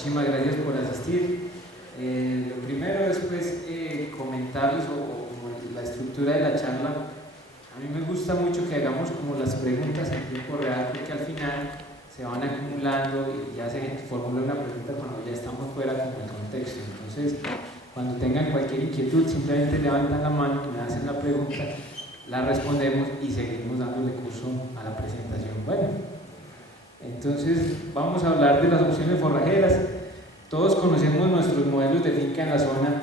Muchísimas gracias por asistir. Lo primero es pues, comentarles como la estructura de la charla. A mí me gusta mucho que hagamos como las preguntas en tiempo real, porque al final se van acumulando y ya se formula una pregunta cuando ya estamos fuera como el contexto. Entonces, cuando tengan cualquier inquietud, simplemente levantan la mano, me hacen la pregunta, la respondemos y seguimos dándole curso a la presentación. Bueno, entonces vamos a hablar de las opciones forrajeras. Todos conocemos nuestros modelos de finca en la zona,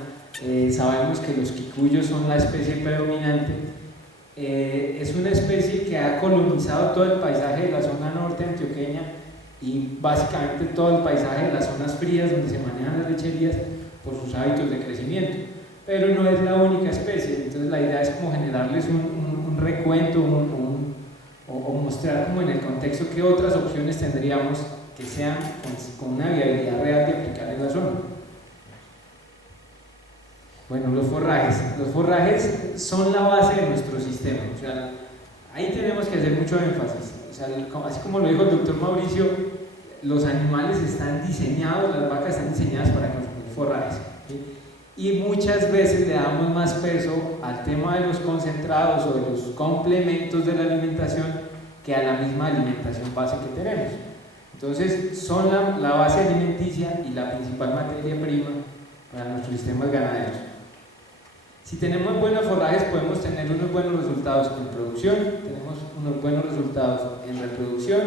sabemos que los quicuyos son la especie predominante. Es una especie que ha colonizado todo el paisaje de la zona norte antioqueña y básicamente todo el paisaje de las zonas frías donde se manejan las lecherías por sus hábitos de crecimiento, pero no es la única especie. Entonces la idea es como generarles un recuento o mostrar como en el contexto qué otras opciones tendríamos que sean con una viabilidad real de aplicar en la zona. Bueno, los forrajes son la base de nuestro sistema, o sea, ahí tenemos que hacer mucho énfasis. O sea, así como lo dijo el doctor Mauricio, los animales están diseñados, las vacas están diseñadas para consumir forrajes, ¿sí? Y muchas veces le damos más peso al tema de los concentrados o de los complementos de la alimentación que a la misma alimentación base que tenemos. Entonces son la base alimenticia y la principal materia prima para nuestros sistemas ganaderos. Si tenemos buenos forrajes podemos tener unos buenos resultados en producción, tenemos unos buenos resultados en reproducción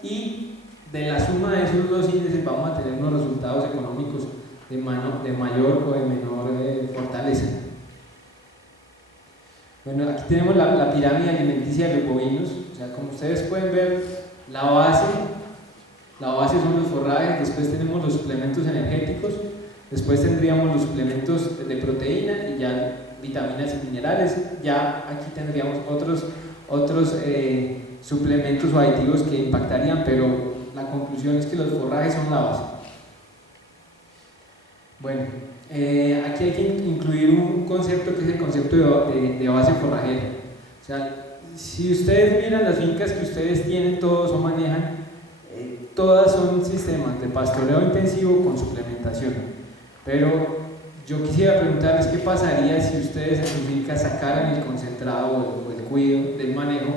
y de la suma de esos dos índices vamos a tener unos resultados económicos de mayor o de menor fortaleza. Bueno, aquí tenemos la pirámide alimenticia de los bovinos. O sea, como ustedes pueden ver, la base son los forrajes, después tenemos los suplementos energéticos, después tendríamos los suplementos de proteína y ya vitaminas y minerales. Ya aquí tendríamos otros suplementos o aditivos que impactarían, pero la conclusión es que los forrajes son la base. Bueno, aquí hay que incluir un concepto que es el concepto de base forrajera. O sea, si ustedes miran las fincas que ustedes tienen todos o manejan, todas son sistemas de pastoreo intensivo con suplementación. Pero yo quisiera preguntarles qué pasaría si ustedes en sus fincas sacaran el concentrado o el cuido del manejo,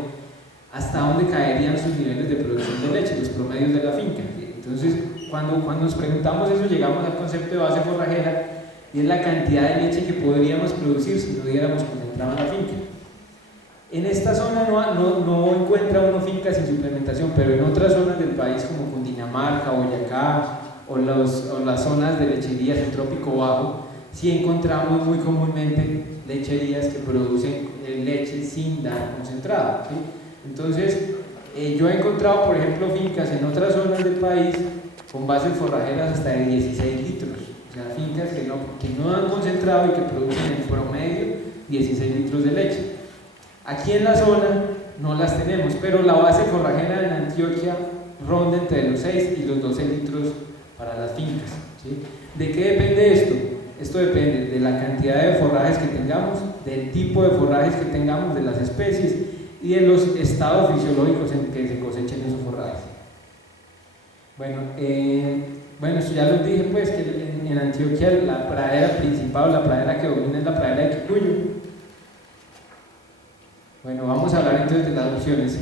hasta dónde caerían sus niveles de producción de leche, los promedios de la finca. Entonces, cuando nos preguntamos eso, llegamos al concepto de base forrajera y es la cantidad de leche que podríamos producir si no diéramos concentrado en la finca. En esta zona no encuentra uno fincas sin suplementación, pero en otras zonas del país como Cundinamarca, Boyacá o las zonas de lecherías en trópico bajo, sí encontramos muy comúnmente lecherías que producen leche sin dar concentrado, ¿sí? Entonces, yo he encontrado, por ejemplo, fincas en otras zonas del país con bases forrajeras hasta de 16 litros, o sea, fincas que no dan concentrado y que producen en promedio 16 litros de leche. Aquí en la zona no las tenemos, pero la base forrajera en Antioquia ronda entre los 6 y los 12 litros para las fincas, ¿sí? ¿De qué depende esto? Esto depende de la cantidad de forrajes que tengamos, del tipo de forrajes que tengamos, de las especies y de los estados fisiológicos en que se cosechen esos forrajes. Bueno, esto ya lo dije, pues, que en Antioquia la pradera principal o la pradera que domina es la pradera de Quicuyo. Bueno, vamos a hablar entonces de las opciones.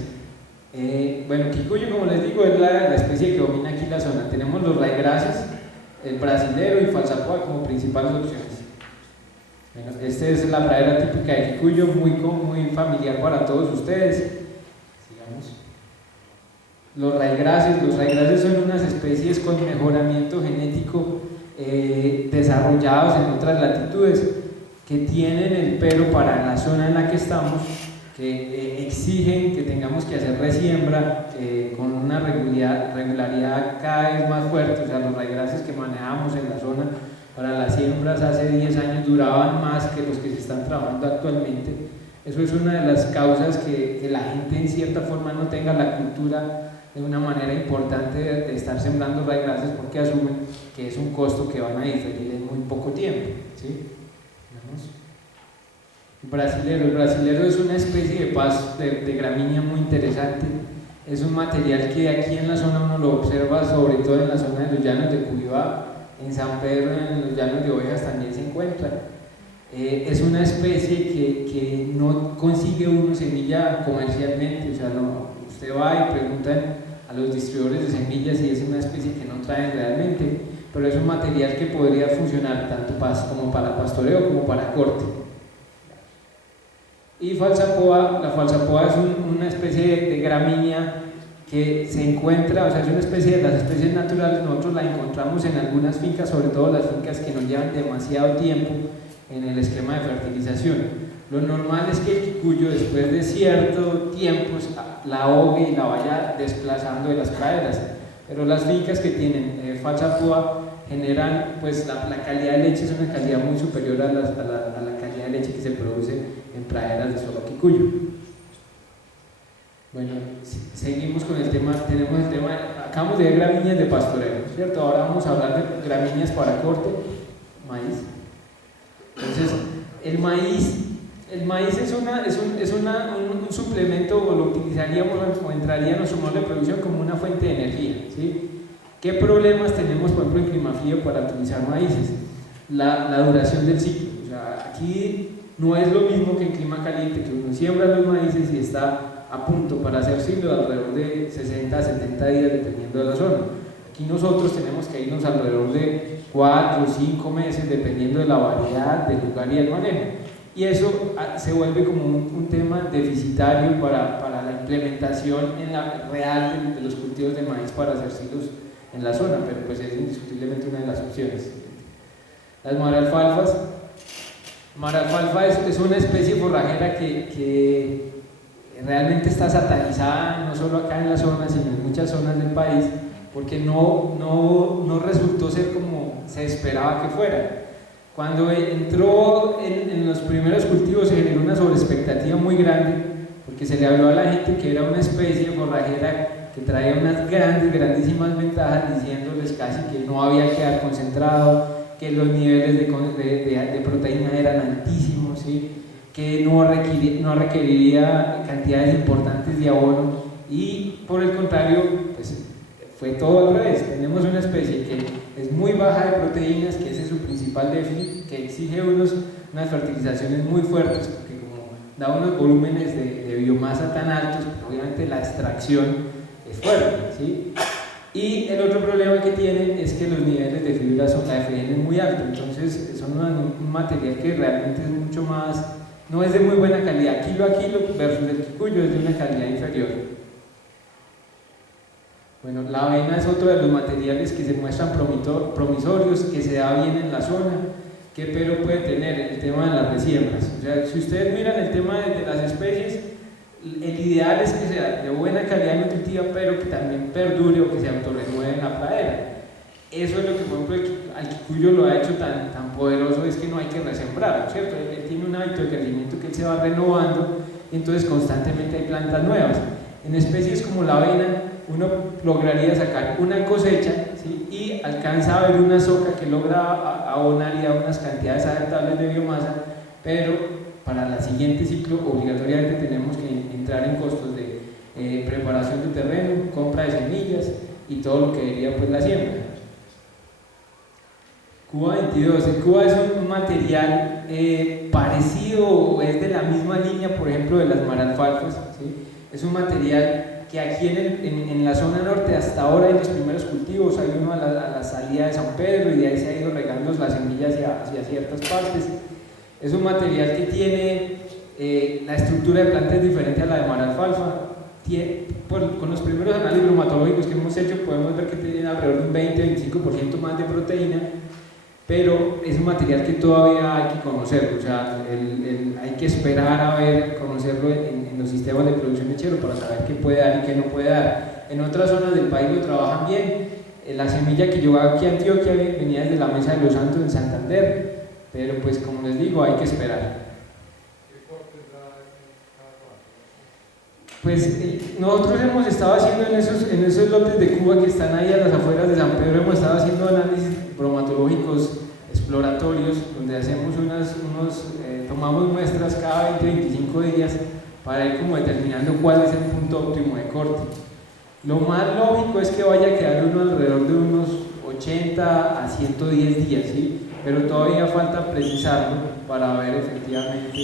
Quicuyo, como les digo, es la especie que domina aquí la zona. Tenemos los raigrases, el brasilero y falsapoa como principales opciones. Bueno, esta es la pradera típica de Quicuyo, muy familiar para todos ustedes. Sigamos. Los raigrases son unas especies con mejoramiento genético desarrollados en otras latitudes que tienen el pelo para la zona en la que estamos, que exigen que tengamos que hacer resiembra con una regularidad cada vez más fuerte. O sea, los raigrases que manejamos en la zona para las siembras hace 10 años duraban más que los que se están trabajando actualmente. Eso es una de las causas que la gente en cierta forma no tenga la cultura de una manera importante de estar sembrando raigrases, porque asumen que es un costo que van a diferir en muy poco tiempo, ¿sí? El brasilero es una especie de gramínea muy interesante. Es un material que aquí en la zona uno lo observa, sobre todo en la zona de los llanos de Cuiabá, en San Pedro, en los llanos de Ovejas también se encuentra. Es una especie que no consigue uno semilla comercialmente, o sea, no, usted va y preguntan a los distribuidores de semillas y es una especie que no traen realmente, pero es un material que podría funcionar tanto como para pastoreo como para corte. Y falsapoa, la falsapoa es una especie de gramínea que se encuentra, o sea, es una especie de las especies naturales, nosotros la encontramos en algunas fincas, sobre todo las fincas que nos llevan demasiado tiempo en el esquema de fertilización. Lo normal es que el quicuyo, después de cierto tiempo, la ahogue y la vaya desplazando de las praderas, pero las fincas que tienen falsapoa generan, pues la calidad de leche es una calidad muy superior a la calidad de leche que se produce en praderas de solo quicuyo. Bueno, seguimos con el tema, acabamos de ver gramíneas de pastoreo, ¿cierto? Ahora vamos a hablar de gramíneas para corte, maíz. Entonces, el maíz es un suplemento, o lo utilizaríamos o entraría en nuestro modo de producción como una fuente de energía, ¿sí? ¿Qué problemas tenemos, por ejemplo, en Climafío para utilizar maíces? La duración del ciclo. O sea, aquí no es lo mismo que en clima caliente, que uno siembra los maíces y está a punto para hacer ciclo de alrededor de 60 a 70 días, dependiendo de la zona. Aquí nosotros tenemos que irnos alrededor de 4 o 5 meses, dependiendo de la variedad, del lugar y el manejo. Y eso se vuelve como un tema deficitario para la implementación real de los cultivos de maíz para hacer ciclos en la zona, pero pues es indiscutiblemente una de las opciones. Las maralfalfas. Maralfalfa es una especie forrajera que realmente está satanizada, no solo acá en la zona, sino en muchas zonas del país, porque no resultó ser como se esperaba que fuera. Cuando entró en los primeros cultivos se generó una sobreexpectativa muy grande, porque se le habló a la gente que era una especie forrajera que traía unas grandísimas ventajas, diciéndoles casi que no había que dar concentrado, que los niveles de proteína eran altísimos, ¿sí? Que no requeriría cantidades importantes de abono, y por el contrario, pues fue todo al revés. Tenemos una especie que es muy baja de proteínas, que ese es su principal déficit, que exige unas fertilizaciones muy fuertes, porque como da unos volúmenes de biomasa tan altos, obviamente la extracción es fuerte, ¿sí? Y el otro problema que tienen es que los niveles de fibra son la FN es muy alto, entonces son un material que realmente es mucho más, no es de muy buena calidad, kilo a kilo, versus el quicuyo es de una calidad inferior. Bueno, la avena es otro de los materiales que se muestran promisorios, que se da bien en la zona, que pero puede tener el tema de las resiembras. O sea, si ustedes miran el tema de las especies, el ideal es que sea de buena calidad nutritiva, pero que también perdure o que se autorrenueve en la pradera. Eso es lo que, por ejemplo, al quicuyo lo ha hecho tan poderoso, es que no hay que resembrar, ¿cierto? Él tiene un hábito de crecimiento que él se va renovando, y entonces constantemente hay plantas nuevas. En especies como la avena, uno lograría sacar una cosecha, ¿sí? Y alcanza a ver una soca que logra abonar y dar unas cantidades aceptables de biomasa, pero para el siguiente ciclo obligatoriamente tenemos que entrar en costos de preparación de terreno, compra de semillas y todo lo que diría pues la siembra. Cuba 22. El Cuba es un material parecido, o es de la misma línea, por ejemplo, de las maralfalfas, ¿sí? Es un material que aquí en la zona norte hasta ahora hay los primeros cultivos, hay uno a la salida de San Pedro, y de ahí se ha ido regando las semillas hacia ciertas partes. Es un material que tiene la estructura de planta es diferente a la de maralfalfa. Con los primeros análisis bromatológicos que hemos hecho podemos ver que tiene alrededor de un 20-25% más de proteína, pero es un material que todavía hay que conocer, o sea, hay que esperar a conocerlo en los sistemas de producción lechero para saber qué puede dar y qué no puede dar. En otras zonas del país lo trabajan bien. La semilla que yo aquí a Antioquia venía desde la Mesa de los Santos en Santander, pero pues como les digo, hay que esperar. Pues nosotros hemos estado haciendo en esos lotes de Cuba que están ahí a las afueras de San Pedro, hemos estado haciendo análisis bromatológicos exploratorios, donde hacemos tomamos muestras cada 20-25 días para ir como determinando cuál es el punto óptimo de corte. Lo más lógico es que vaya a quedar uno alrededor de unos 80 a 110 días, ¿sí? Pero todavía falta precisarlo para ver efectivamente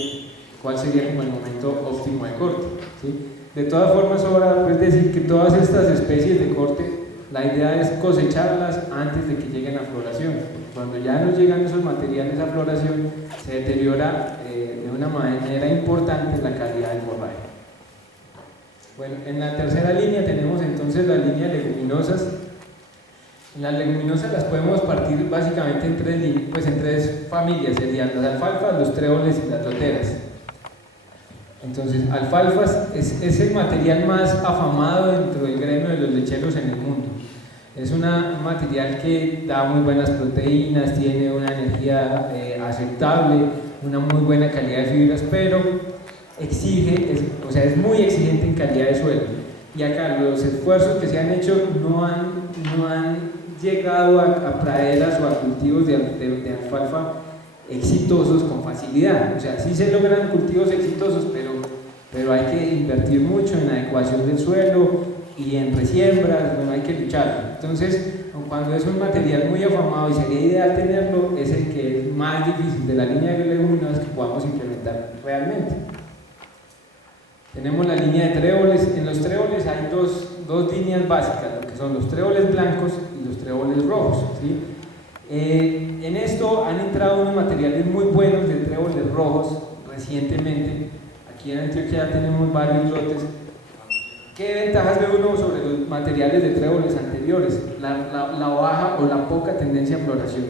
cuál sería como el momento óptimo de corte, ¿sí? De todas formas, sobra pues decir que todas estas especies de corte, la idea es cosecharlas antes de que lleguen a floración. Cuando ya no llegan esos materiales a floración, se deteriora de una manera importante la calidad del forraje. Bueno, en la tercera línea tenemos entonces la línea de leguminosas. Las leguminosas las podemos partir básicamente en tres familias, serían las alfalfas, los tréboles y las loteras. Entonces, alfalfas es el material más afamado dentro del gremio de los lecheros en el mundo. Es un material que da muy buenas proteínas, tiene una energía aceptable, una muy buena calidad de fibras, pero es muy exigente en calidad de suelo. Y acá los esfuerzos que se han hecho no han llegado a praderas o a cultivos de alfalfa exitosos con facilidad. O sea, sí se logran cultivos exitosos, pero hay que invertir mucho en adecuación del suelo y en resiembras, bueno, hay que luchar. Entonces, cuando es un material muy afamado y sería ideal tenerlo, es el que es más difícil de la línea de leguminosas que podamos implementar realmente. Tenemos la línea de tréboles. En los tréboles hay dos líneas básicas, lo que son los tréboles blancos y los tréboles rojos, ¿sí? En esto han entrado unos materiales muy buenos de tréboles rojos recientemente. Aquí en Antioquia ya tenemos varios lotes. ¿Qué ventajas ve uno sobre los materiales de tréboles anteriores? La baja o la poca tendencia a floración.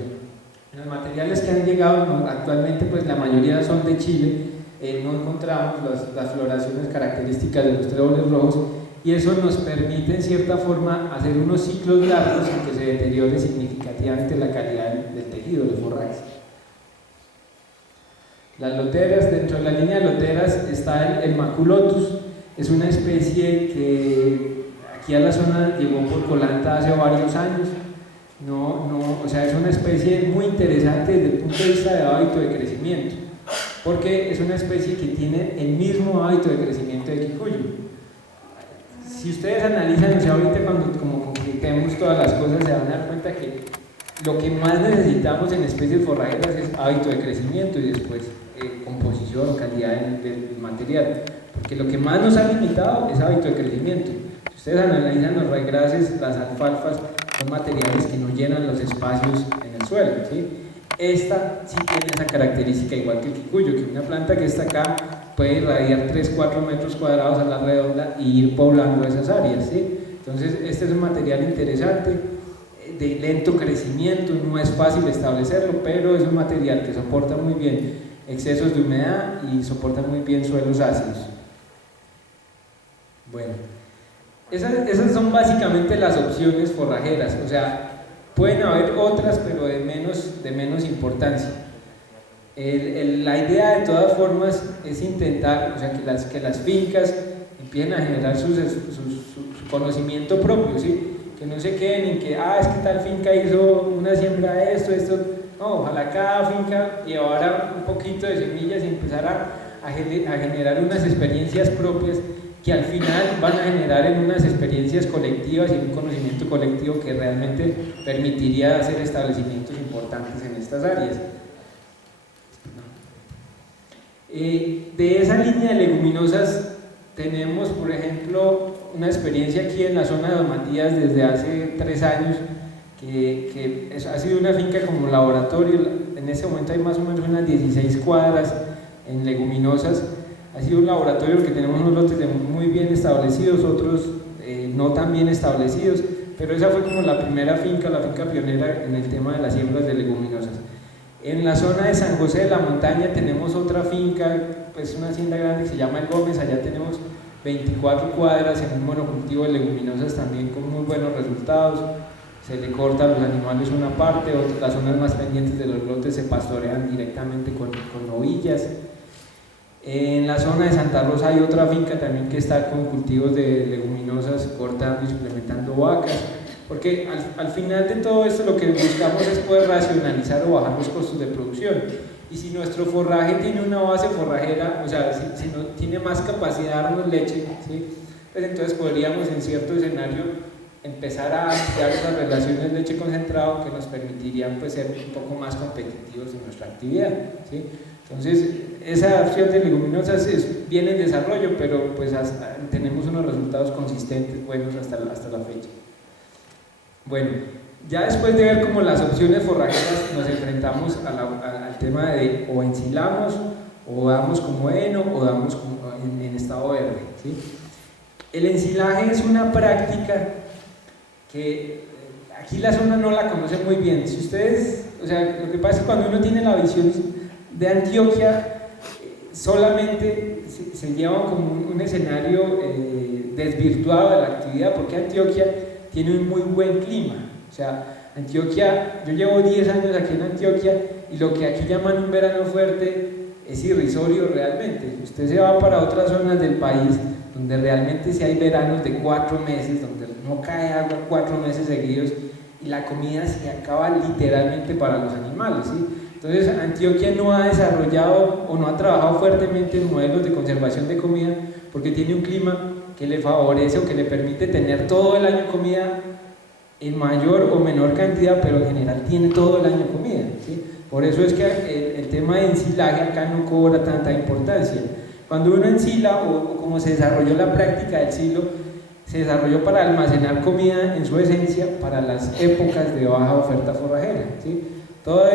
Los materiales que han llegado actualmente, pues la mayoría son de Chile. No encontramos las floraciones características de los tréboles rojos, y eso nos permite en cierta forma hacer unos ciclos largos en que se deteriore significativamente la calidad del tejido, los forrajes. Las loteras, dentro de la línea de loteras está el Maculotus. Es una especie que aquí a la zona llegó por Colanta hace varios años. O sea, es una especie muy interesante desde el punto de vista de hábito de crecimiento, porque es una especie que tiene el mismo hábito de crecimiento de Kikuyu. Si ustedes analizan, o sea, ahorita cuando como completemos todas las cosas, se van a dar cuenta que lo que más necesitamos en especies forrajeras es hábito de crecimiento y después composición o calidad del material, porque lo que más nos ha limitado es hábito de crecimiento. Si ustedes analizan los raigrases, las alfalfas son materiales que no llenan los espacios en el suelo, ¿sí? Esta sí tiene esa característica, igual que el Kikuyu, que una planta que está acá puede irradiar 3-4 metros cuadrados a la redonda y ir poblando esas áreas, ¿sí? Entonces este es un material interesante, de lento crecimiento, no es fácil establecerlo, pero es un material que soporta muy bien excesos de humedad y soporta muy bien suelos ácidos. Bueno, esas son básicamente las opciones forrajeras, o sea, pueden haber otras, pero de menos importancia. La idea de todas formas es intentar, o sea, que las fincas empiecen a generar su conocimiento propio, ¿sí? Que no se queden en que, es que tal finca hizo una siembra de esto, no, ojalá cada finca llevara un poquito de semillas y empezara a generar unas experiencias propias que al final van a generar en unas experiencias colectivas y un conocimiento colectivo que realmente permitiría hacer establecimientos importantes en estas áreas. De esa línea de leguminosas tenemos, por ejemplo, una experiencia aquí en la zona de Don Matías desde hace 3 años, que ha sido una finca como laboratorio. En ese momento hay más o menos unas 16 cuadras en leguminosas. Ha sido un laboratorio porque tenemos unos lotes muy bien establecidos, otros no tan bien establecidos, pero esa fue como la primera finca, la finca pionera en el tema de las siembras de leguminosas. En la zona de San José de la Montaña tenemos otra finca, pues una hacienda grande que se llama El Gómez. Allá tenemos 24 cuadras en un monocultivo de leguminosas también con muy buenos resultados. Se le corta a los animales una parte, las zonas más pendientes de los lotes se pastorean directamente con novillas. En la zona de Santa Rosa hay otra finca también que está con cultivos de leguminosas, cortando y suplementando vacas, porque al final de todo esto lo que buscamos es poder racionalizar o bajar los costos de producción. Y si nuestro forraje tiene una base forrajera, o sea, si no tiene más capacidad de darnos leche, ¿sí? pues entonces podríamos en cierto escenario empezar a ampliar esas relaciones leche concentrado que nos permitirían pues ser un poco más competitivos en nuestra actividad, ¿sí? Entonces esa opción de leguminosas viene en desarrollo, pero pues tenemos unos resultados consistentes buenos hasta la fecha. Bueno, ya después de ver como las opciones forrajeras nos enfrentamos al tema de o ensilamos o damos como heno o damos como en estado verde, ¿sí? El ensilaje es una práctica que aquí la zona no la conoce muy bien. Si ustedes, o sea, lo que pasa es que cuando uno tiene la visión de Antioquia, solamente se lleva como un escenario desvirtuado de la actividad, porque Antioquia tiene un muy buen clima. O sea, Antioquia, yo llevo 10 años aquí en Antioquia y lo que aquí llaman un verano fuerte es irrisorio realmente. Usted se va para otras zonas del país donde realmente sí hay veranos de 4 meses, donde no cae agua 4 meses seguidos y la comida se acaba literalmente para los animales, ¿sí? Entonces Antioquia no ha desarrollado o no ha trabajado fuertemente en modelos de conservación de comida porque tiene un clima que le favorece o que le permite tener todo el año comida en mayor o menor cantidad, pero en general tiene todo el año comida, ¿sí? Por eso es que el tema de ensilaje acá no cobra tanta importancia. Cuando uno ensila, o como se desarrolló la práctica del silo, se desarrolló para almacenar comida en su esencia para las épocas de baja oferta forrajera, ¿sí? Toda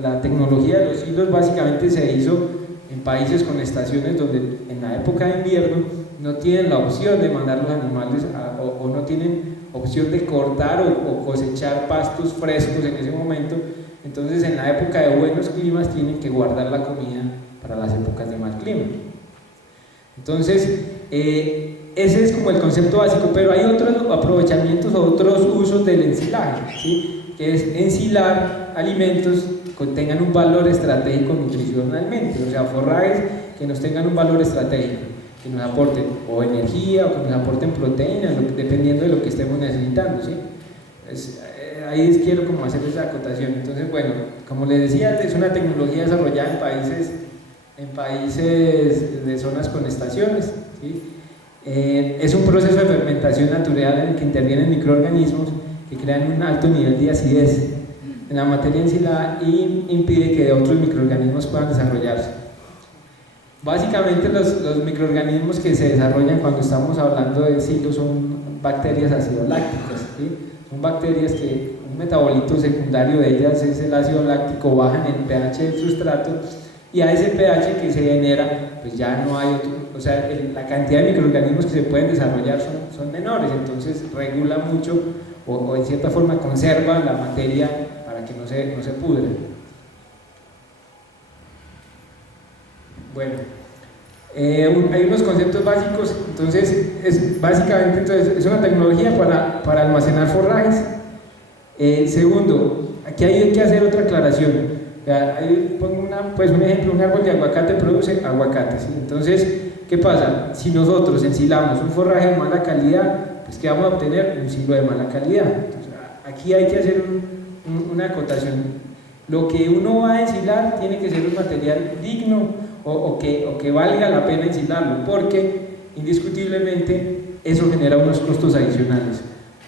la tecnología de los silos básicamente se hizo en países con estaciones donde en la época de invierno no tienen la opción de mandar los animales o no tienen opción de cortar o cosechar pastos frescos en ese momento. Entonces en la época de buenos climas tienen que guardar la comida para las épocas de mal clima. Entonces ese es como el concepto básico, pero hay otros aprovechamientos o otros usos del ensilaje, ¿sí? Que es ensilar alimentos que tengan un valor estratégico nutricionalmente, o sea, forrajes que nos tengan un valor estratégico, que nos aporten o energía o que nos aporten proteínas, dependiendo de lo que estemos necesitando, ¿sí? Ahí quiero como hacer esa acotación. Entonces, bueno, como les decía, es una tecnología desarrollada en países de zonas con estaciones, ¿sí? Es un proceso de fermentación natural en el que intervienen microorganismos que crean un alto nivel de acidez en la materia ensilada y impide que otros microorganismos puedan desarrollarse. Básicamente los microorganismos que se desarrollan cuando estamos hablando de silos son bacterias acidolácticas, ¿sí? Son bacterias que un metabolito secundario de ellas es el ácido láctico, bajan el pH del sustrato y a ese pH que se genera pues ya no hay otro, o sea, la cantidad de microorganismos que se pueden desarrollar son menores, entonces regula mucho o en cierta forma conserva la materia para que no se pudra. Bueno, hay unos conceptos básicos. Entonces básicamente es una tecnología para almacenar forrajes. Segundo, aquí hay que hacer otra aclaración. Ahí pongo un ejemplo: un árbol de aguacate produce aguacate, ¿sí? Entonces, ¿qué pasa? Si nosotros ensilamos un forraje de mala calidad, pues ¿qué vamos a obtener? Un silo de mala calidad. Entonces, aquí hay que hacer una acotación. Lo que uno va a ensilar tiene que ser un material digno o que valga la pena ensilarlo, porque indiscutiblemente eso genera unos costos adicionales.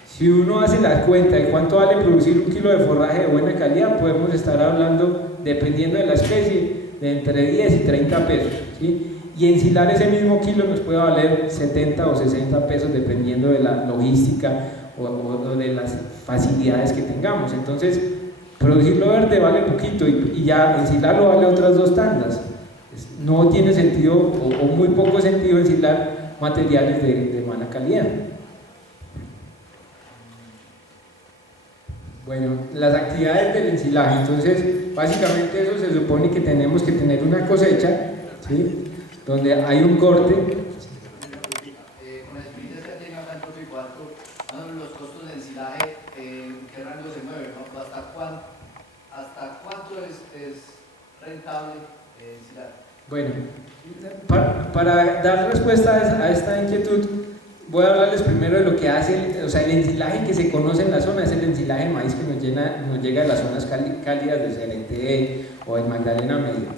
Si uno hace la cuenta de cuánto vale producir un kilo de forraje de buena calidad, podemos estar hablando, dependiendo de la especie, de entre 10 y 30 pesos, ¿sí? Y ensilar ese mismo kilo nos puede valer 70 o 60 pesos dependiendo de la logística o de las facilidades que tengamos. Entonces, producirlo verde vale poquito y ya ensilarlo vale otras 2 tandas. No tiene sentido o muy poco sentido ensilar materiales de mala calidad. Bueno, las actividades del ensilaje. Entonces, básicamente eso se supone que tenemos que tener una cosecha, ¿sí? Donde hay un corte. Con las experiencias que tienen acá en Tropicuatro, los costos de ensilaje, ¿qué rango se mueve? ¿No? ¿Hasta cuánto es rentable ensilar? Bueno, para dar respuesta a esta inquietud, voy a hablarles primero de lo que hace, o sea, el ensilaje que se conoce en la zona es el ensilaje de maíz que nos llega de las zonas cálidas de Cereté o de Magdalena Medio.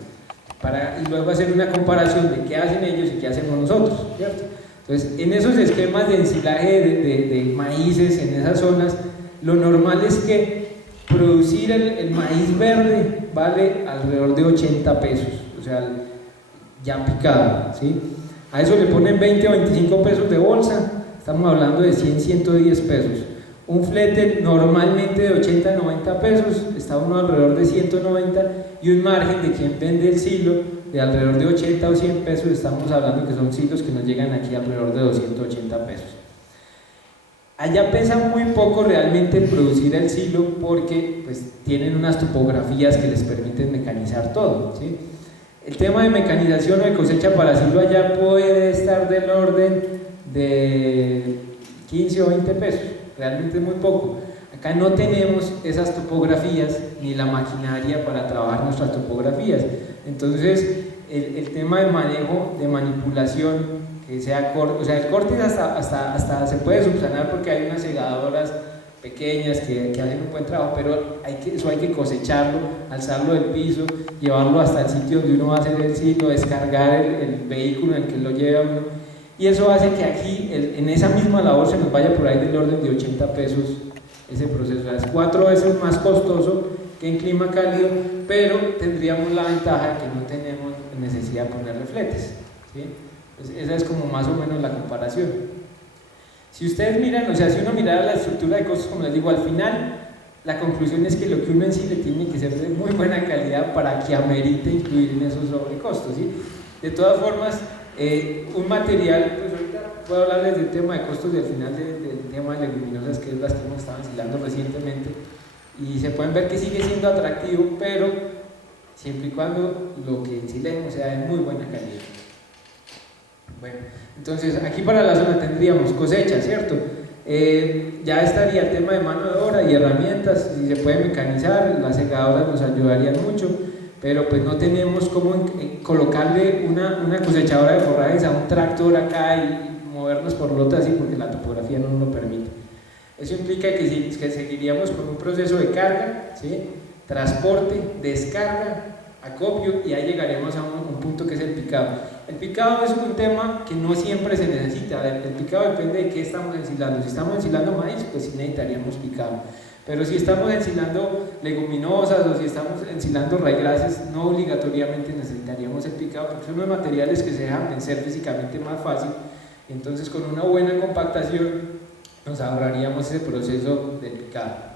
Y luego hacer una comparación de qué hacen ellos y qué hacemos nosotros, ¿cierto? Entonces, en esos esquemas de ensilaje de maíces en esas zonas, lo normal es que producir el maíz verde vale alrededor de 80 pesos, o sea, ya picado, ¿sí? A eso le ponen 20 o 25 pesos de bolsa, estamos hablando de 100, 110 pesos. Un flete normalmente de 80 a 90 pesos, está uno alrededor de 190, y un margen de quien vende el silo de alrededor de 80 o 100 pesos, estamos hablando que son silos que nos llegan aquí alrededor de 280 pesos. Allá pesa muy poco realmente el producir el silo porque pues, tienen unas topografías que les permiten mecanizar todo, ¿sí? El tema de mecanización o de cosecha para silo allá puede estar del orden de 15 o 20 pesos, realmente es muy poco. Acá no tenemos esas topografías ni la maquinaria para trabajar nuestras topografías. Entonces, el tema de manejo, de manipulación, que sea corto, o sea, el corte hasta se puede subsanar porque hay unas segadoras pequeñas que hacen un buen trabajo, pero eso hay que cosecharlo, alzarlo del piso, llevarlo hasta el sitio donde uno va a hacer el silo, descargar el vehículo en el que lo lleva uno, y eso hace que aquí, en esa misma labor, se nos vaya por ahí del orden de 80 pesos ese proceso. O sea, es 4 veces más costoso que en clima cálido, pero tendríamos la ventaja de que no tenemos necesidad de ponerle fletes, ¿sí? Pues esa es como más o menos la comparación. Si ustedes miran, o sea, si uno mirara la estructura de costos, como les digo, al final la conclusión es que lo que uno en sí le tiene que ser de muy buena calidad para que amerite incluir en esos sobrecostos, ¿sí? De todas formas, un material, pues ahorita puedo hablarles del tema de costos y al final del tema de leguminosas, que es las que hemos estado ensilando recientemente, y se pueden ver que sigue siendo atractivo, pero siempre y cuando lo que ensilemos sea de muy buena calidad. Bueno, entonces aquí para la zona tendríamos cosecha, ¿cierto? Ya estaría el tema de mano de obra y herramientas, si se puede mecanizar, las segadoras nos ayudarían mucho, pero pues no tenemos cómo colocarle una cosechadora de forrajes a un tractor acá y movernos por lotes así porque la topografía no nos lo permite. Eso implica que seguiríamos con un proceso de carga, ¿sí? Transporte, descarga, acopio, y ahí llegaremos a un punto que es el picado. El picado es un tema que no siempre se necesita. El picado depende de qué estamos ensilando. Si estamos ensilando maíz, pues sí necesitaríamos picado. Pero si estamos ensilando leguminosas o si estamos ensilando raíces, no obligatoriamente necesitaríamos el picado porque son unos materiales que se dejan vencer físicamente más fácil. Entonces, con una buena compactación nos ahorraríamos ese proceso de picado.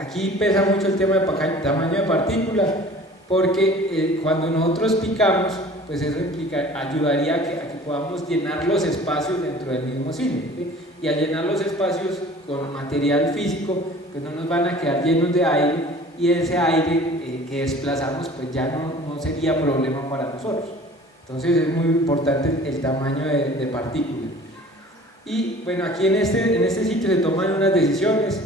Aquí pesa mucho el tema de tamaño de partícula, porque cuando nosotros picamos, pues eso ayudaría a que podamos llenar los espacios dentro del mismo silo, ¿sí? Y al llenar los espacios con material físico, pues no nos van a quedar llenos de aire, y ese aire que desplazamos pues ya no sería problema para nosotros. Entonces es muy importante el tamaño de partícula. Y bueno, aquí en este sitio se toman unas decisiones.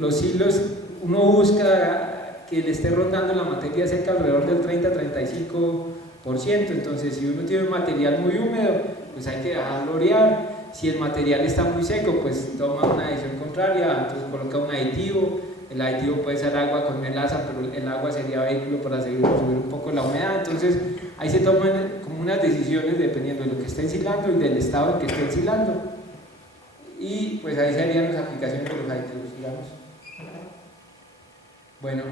Los silos, uno busca que le esté rondando la materia seca alrededor del 30-35%. Entonces, si uno tiene un material muy húmedo, pues hay que dejarlo orear. Si el material está muy seco, pues toma una decisión contraria, entonces coloca un aditivo. El aditivo puede ser agua con melaza, pero el agua sería vehículo para subir un poco la humedad. Entonces, ahí se toman como unas decisiones dependiendo de lo que esté ensilando y del estado en que esté ensilando. Y pues ahí se harían las aplicaciones de los aditivos, digamos. Bueno,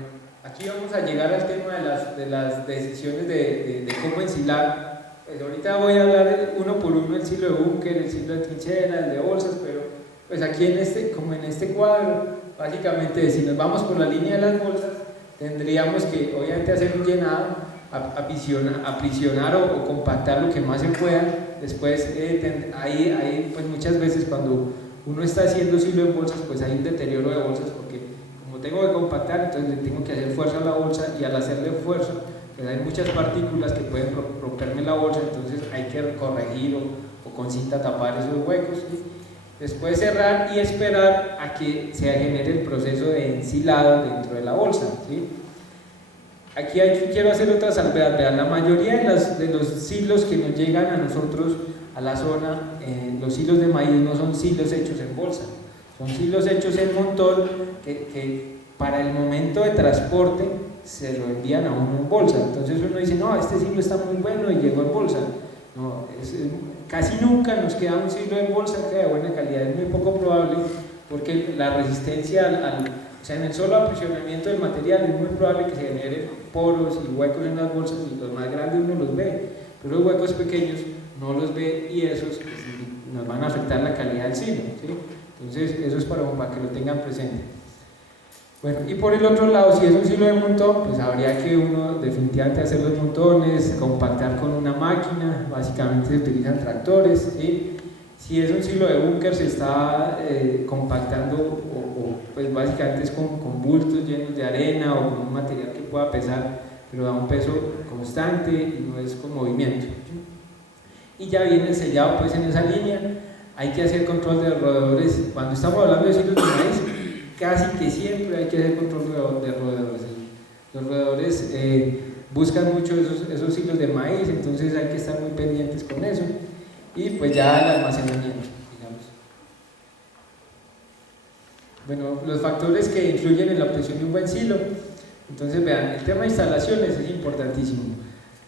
aquí vamos a llegar al tema de las decisiones de cómo ensilar. Pues ahorita voy a hablar uno por uno el silo de búnker, el silo de trinchera, el de bolsas, pero pues aquí como en este cuadro, básicamente si nos vamos por la línea de las bolsas, tendríamos que obviamente hacer un llenado, aprisionar o compactar lo que más se pueda. Después ahí pues muchas veces cuando uno está haciendo silo en bolsas, pues hay un deterioro de bolsas porque como tengo que compactar, entonces le tengo que hacer fuerza a la bolsa, y al hacerle fuerza pues hay muchas partículas que pueden romperme la bolsa, entonces hay que corregir o con cinta tapar esos huecos, ¿sí? Después cerrar y esperar a que se genere el proceso de ensilado dentro de la bolsa, ¿sí? Aquí quiero hacer otra salvedad. Vean, la mayoría de los silos que nos llegan a nosotros a la zona, los silos de maíz no son silos hechos en bolsa, son silos hechos en montón que para el momento de transporte se lo envían a uno en bolsa. Entonces uno dice, no, este silo está muy bueno y llegó en bolsa. No, casi nunca nos queda un silo en bolsa que de buena calidad, es muy poco probable porque la resistencia o sea, en el solo aprisionamiento del material es muy probable que se generen poros y huecos en las bolsas, y los más grandes uno los ve, pero los huecos pequeños no los ve, y esos pues, nos van a afectar la calidad del silo, ¿sí? Entonces eso es para que lo tengan presente. Bueno, y por el otro lado, si es un silo de montón, pues habría que uno definitivamente hacer los montones, compactar con una máquina, básicamente se utilizan tractores, ¿sí? Si es un silo de búnker, se está compactando pues básicamente es con bultos llenos de arena o con un material que pueda pesar, pero da un peso constante y no es con movimiento, ¿sí? Y ya viene el sellado pues en esa línea. Hay que hacer control de roedores. Cuando estamos hablando de silos de maíz, casi que siempre hay que hacer control de roedores. Los roedores buscan mucho esos hilos de maíz, entonces hay que estar muy pendientes con eso. Y pues ya el almacenamiento, digamos. Bueno, los factores que influyen en la obtención de un buen silo. Entonces vean, el tema de instalaciones es importantísimo.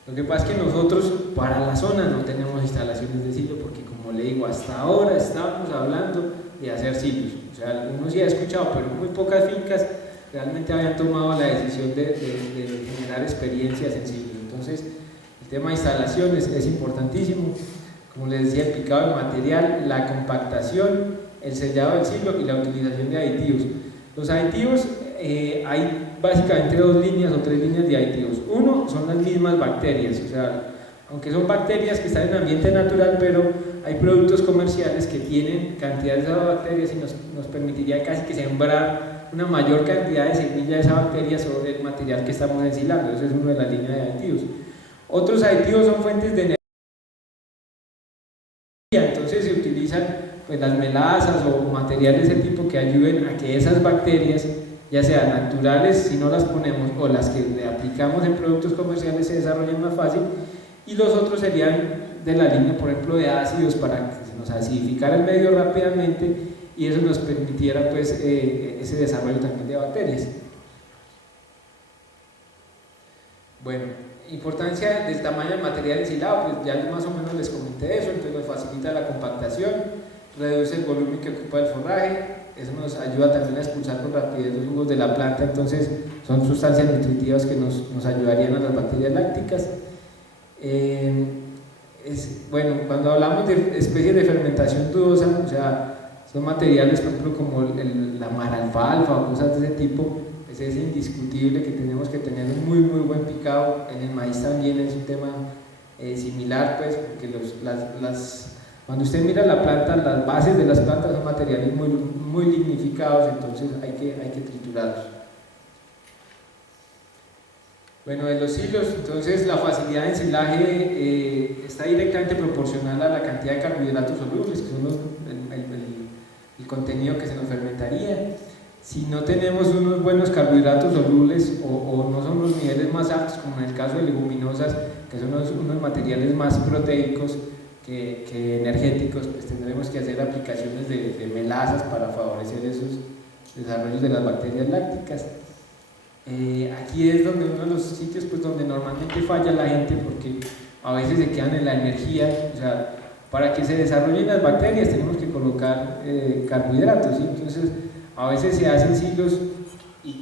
Lo que pasa es que nosotros para la zona no tenemos instalaciones de silo, porque como le digo, hasta ahora estamos hablando de hacer silos. O sea, uno sí ha escuchado, pero muy pocas fincas realmente habían tomado la decisión de generar experiencias en silos. Entonces, el tema de instalaciones es importantísimo. Como les decía, el picado del material, la compactación, el sellado del silo y la utilización de aditivos. Los aditivos, hay básicamente dos líneas o tres líneas de aditivos. Uno son las mismas bacterias, o sea, aunque son bacterias que están en ambiente natural, pero hay productos comerciales que tienen cantidades de esas bacterias y nos permitiría casi que sembrar una mayor cantidad de semillas de esas bacterias sobre el material que estamos ensilando. Esa es una de las líneas de aditivos. Otros aditivos son fuentes de energía, entonces se utilizan pues, las melasas o materiales de ese tipo que ayuden a que esas bacterias, ya sean naturales si no las ponemos o las que le aplicamos en productos comerciales, se desarrollen más fácil. Y los otros serían de la línea, por ejemplo, de ácidos, para que se nos acidificara el medio rápidamente y eso nos permitiera pues, ese desarrollo también de bacterias. Bueno, importancia del tamaño del material ensilado, pues ya más o menos les comenté eso. Entonces nos facilita la compactación, reduce el volumen que ocupa el forraje, eso nos ayuda también a expulsar con rapidez los jugos de la planta, entonces son sustancias nutritivas que nos ayudarían a las bacterias lácticas. Bueno, cuando hablamos de especies de fermentación dudosa, o sea, son materiales, por ejemplo, como la maralfalfa o cosas de ese tipo, pues es indiscutible que tenemos que tener un muy buen picado. En el maíz también es un tema similar, pues, porque cuando usted mira la planta, las bases de las plantas son materiales muy lignificados, entonces hay que triturarlos. Bueno, de los silos, entonces la facilidad de ensilaje está directamente proporcional a la cantidad de carbohidratos solubles, que son el contenido que se nos fermentaría. Si no tenemos unos buenos carbohidratos solubles o no son los niveles más altos, como en el caso de leguminosas, que son unos materiales más proteicos que energéticos, pues tendremos que hacer aplicaciones de melasas para favorecer esos desarrollos de las bacterias lácticas. Aquí es donde uno de los sitios pues, donde normalmente falla la gente, porque a veces se quedan en la energía. O sea, para que se desarrollen las bacterias tenemos que colocar carbohidratos, ¿sí? Entonces a veces se hacen silos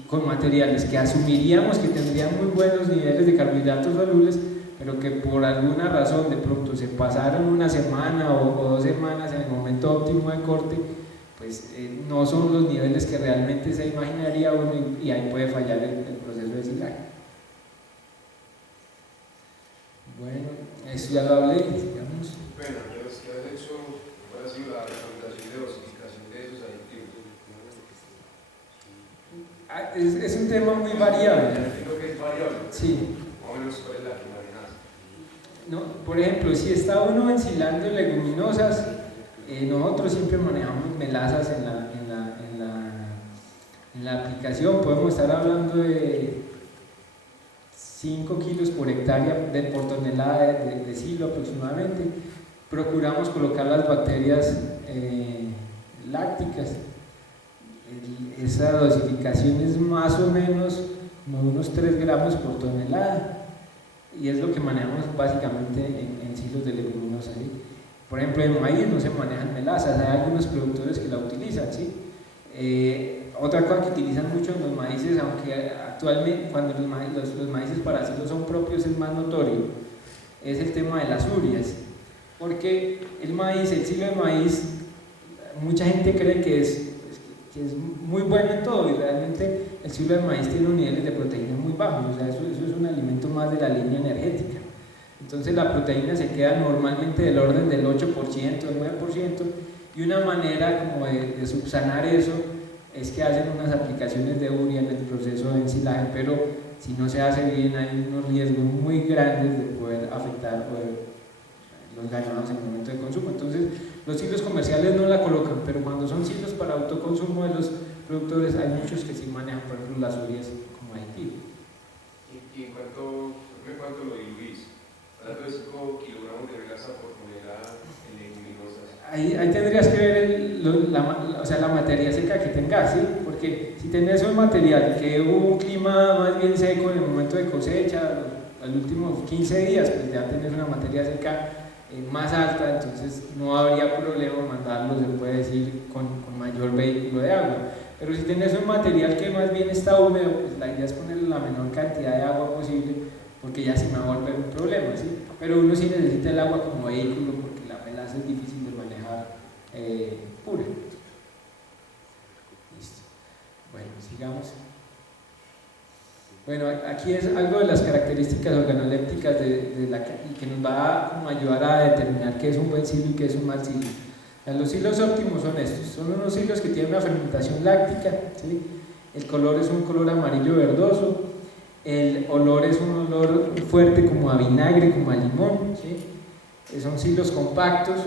con materiales que asumiríamos que tendrían muy buenos niveles de carbohidratos solubles, pero que por alguna razón de pronto se pasaron una semana o 2 semanas en el momento óptimo de corte, pues no son los niveles que realmente se imaginaría uno, y ahí puede fallar el proceso de ensilaje. Bueno, eso ya lo hablé, digamos. Bueno, ¿qué has hecho? ¿Cuál ha sido la recomendación de dosificación de esos aditivos? Es un tema muy variable. Creo que es variable. Sí. Más o menos, ¿cuál es la que imaginas? No, por ejemplo, si está uno ensilando leguminosas, nosotros siempre manejamos melasas en la aplicación. Podemos estar hablando de 5 kilos por hectárea por tonelada de silo aproximadamente. Procuramos colocar las bacterias lácticas. Esa dosificación es más o menos unos 3 gramos por tonelada. y es lo que manejamos básicamente en silos de leguminosa, ¿sí? Por ejemplo, en maíz no se manejan melazas, hay algunos productores que la utilizan, ¿sí? Otra cosa que utilizan mucho en los maíces, aunque actualmente cuando los maíces para silos son propios es más notorio, es el tema de las urias, porque el maíz, el silo de maíz, mucha gente cree que es muy bueno en todo, y realmente el silo de maíz tiene unos niveles de proteína muy bajos, o sea, eso es un alimento más de la línea energética. Entonces la proteína se queda normalmente del orden del 8%, del 9%, y una manera como de subsanar eso es que hacen unas aplicaciones de urea en el proceso de ensilaje, pero si no se hace bien hay unos riesgos muy grandes de poder afectar los ganados en el momento de consumo. Entonces los silos comerciales no la colocan, pero cuando son silos para autoconsumo de los productores hay muchos que sí manejan, por ejemplo, las urias como aditivo. ¿Y en cuánto lo diluís? ¿Hablando de 5 kilogramos de grasa por tonelada en leguminosas? Ahí tendrías que ver la materia seca que tengas, ¿sí? Porque si tenés un material que hubo un clima más bien seco en el momento de cosecha, los últimos 15 días, pues ya tenés una materia seca más alta, entonces no habría problema mandarlo, se puede decir, con mayor vehículo de agua. Pero si tenés un material que más bien está húmedo, pues la idea es ponerle la menor cantidad de agua posible, porque ya se me va a volver un problema, ¿sí? Pero uno sí necesita el agua como vehículo, porque la melaza es difícil de manejar pura. Listo. Bueno, sigamos. Bueno, aquí es algo de las características organolépticas que nos va a ayudar a determinar qué es un buen silo y qué es un mal silo. Los silos óptimos son estos, son unos silos que tienen una fermentación láctica, ¿sí? El color es un color amarillo verdoso, el olor es un olor fuerte como a vinagre, como a limón, ¿sí? Son silos compactos.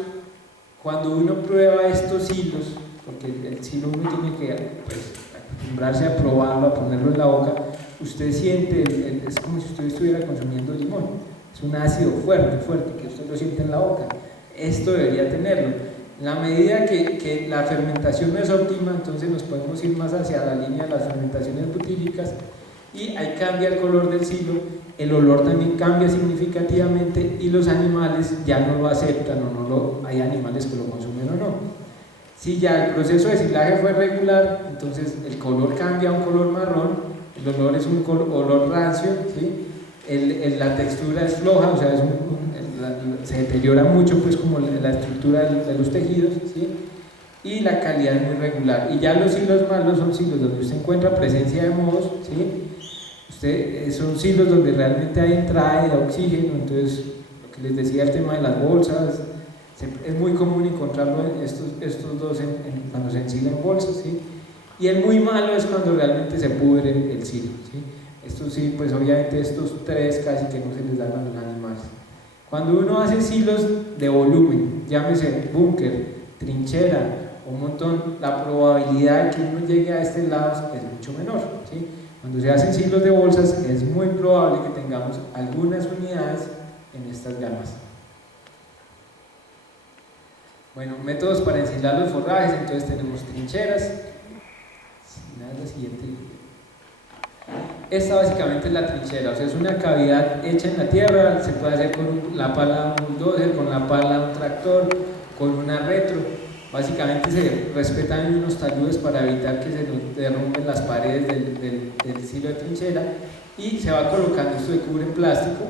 Cuando uno prueba estos silos, porque el silo uno tiene que acostumbrarse a probarlo, a ponerlo en la boca, usted siente, es como si usted estuviera consumiendo limón, es un ácido fuerte, que usted lo siente en la boca. Esto debería tenerlo. En la medida que la fermentación no es óptima, entonces nos podemos ir más hacia la línea de las fermentaciones butílicas, y ahí cambia el color del silo, el olor también cambia significativamente, y los animales ya no lo aceptan hay animales que lo consumen o no. Si ya el proceso de silaje fue regular, entonces el color cambia a un color marrón, el olor es un olor rancio, ¿sí? La textura es floja, o sea, se deteriora mucho, pues, como la estructura de los tejidos, ¿sí? Y la calidad es muy regular. Y ya los silos malos son silos donde usted encuentra presencia de mohos, ¿sí? Son silos donde realmente hay entrada de oxígeno. Entonces, lo que les decía, el tema de las bolsas, es muy común encontrarlo estos dos cuando se ensila en bolsas, ¿sí? Y el muy malo es cuando realmente se pudre el silo, ¿sí? Estos sí, pues obviamente estos tres casi que no se les dan a los animales. Cuando uno hace silos de volumen, llámese búnker, trinchera o un montón, la probabilidad de que uno llegue a este lado es mucho menor, ¿sí? Cuando se hacen silos de bolsas es muy probable que tengamos algunas unidades en estas gamas. Bueno, métodos para ensilar los forrajes, entonces tenemos trincheras. La siguiente. Esta básicamente es la trinchera, o sea, es una cavidad hecha en la tierra, se puede hacer con la pala un bulldozer, con la pala un tractor, con una retro. Básicamente se respetan unos taludes para evitar que se nos derrumben las paredes del silo de trinchera, y se va colocando, esto se cubre en plástico,